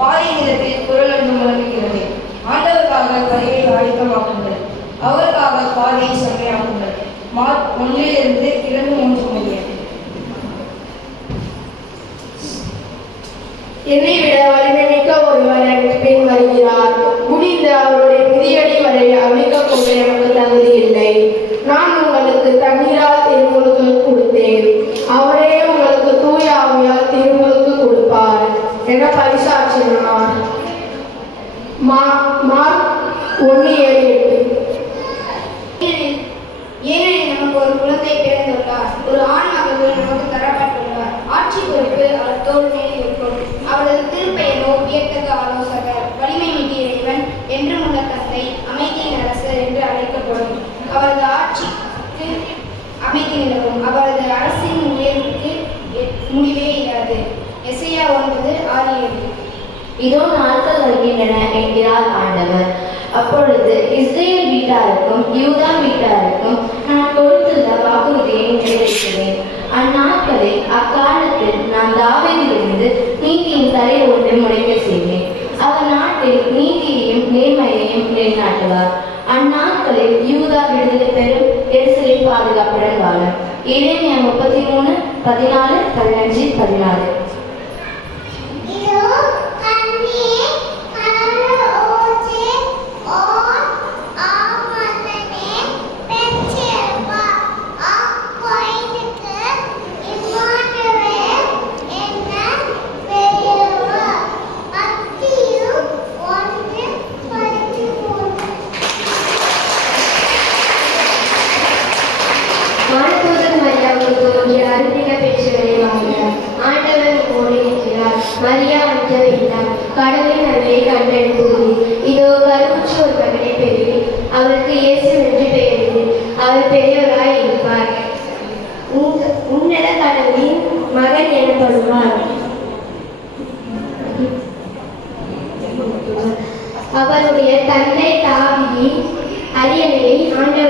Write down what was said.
பாரிய நிலத்தில் குரல் என்று முழங்குகிறது. ஆண்டவருக்காக கருவை ஆயத்தமாக்குங்கள். அவருக்காக பாதையை செம்மையாக்குங்கள் மார்க் ஒன்றிலிருந்து இரண்டு மூன்று முடிய. என்னை விட வலிமை மிக்க ஒருவர் எனக்கு பின் வருகிறார். முடிந்த அவருடைய மிதியடி வரை அவிழ்க்கக்கூட எனக்கு தகுதி இல்லை. நான் உங்களுக்கு தண்ணீரால் திருமுழுக்கு கொடுத்தேன். அவரே உங்களுக்கு தூய ஆவியால் திருமுழுக்கு கொடுப்பார். என பரிசாட்சி மா மார்க் ஒன்று ஏழு எட்டு. ஏனெனில் நமக்கு ஒரு குழந்தை பிறந்துள்ளார். ஒரு ஆண் மகன் நமக்கு தரப்பட்டுள்ளார். ஆட்சி பொறுப்பு அவர் தோள் மேல் இருக்கும். அவரது திருப்பெயரோ வியத்தக ஆலோசகர் வலிமை மிகு இறைவன் என்றும் உள்ள தந்தை அமைதியின் அரசர் என்று அழைக்கப்படும். அவரது ஆட்சிக்கு அமைதி நிலவும். அவரது அரசின் உயர்வுக்கு எ- முடிவே இராது. எசையா ஒன்பது ஆறு ஏழு. இதோ நாட்கள் வருகின்றன என்கிறார் ஆண்டவர். அப்பொழுது இஸ்ரேல் வீட்டாருக்கும் யூதா வீட்டாருக்கும் நான் கொடுத்துள்ள வாக்குறுதியை நிறைவேற்றுவேன். அந்நாட்களில் அக்காலத்தில் நான் தாவதிலிருந்து நீதியின் தலை ஒன்று முளைக்க செய்வேன் அவர் நாட்டில் நீதியையும் நேர்மையையும் நிலைநாட்டுவார். அந்நாட்களில் யூதா விடுதலை பெறும் எரிசலை பாதுகாப்புடன் வாழும். இளைஞர் முப்பத்தி மூணு பதினாலு பதினஞ்சு பதினாறு. ஆண்டவர் உம்மோடு இருக்கிறார். மரியா அஞ்ச கடவுளின் நன்மையை இதோ ஒரு மகனை அவருக்கு இயேசு என்று அவர் பெரியவராய் இருப்பார். உன்னத கடவுளின் மகன் எனப்படுவார். அவருடைய தந்தை தாவியின் அரியணையை ஆண்டவர்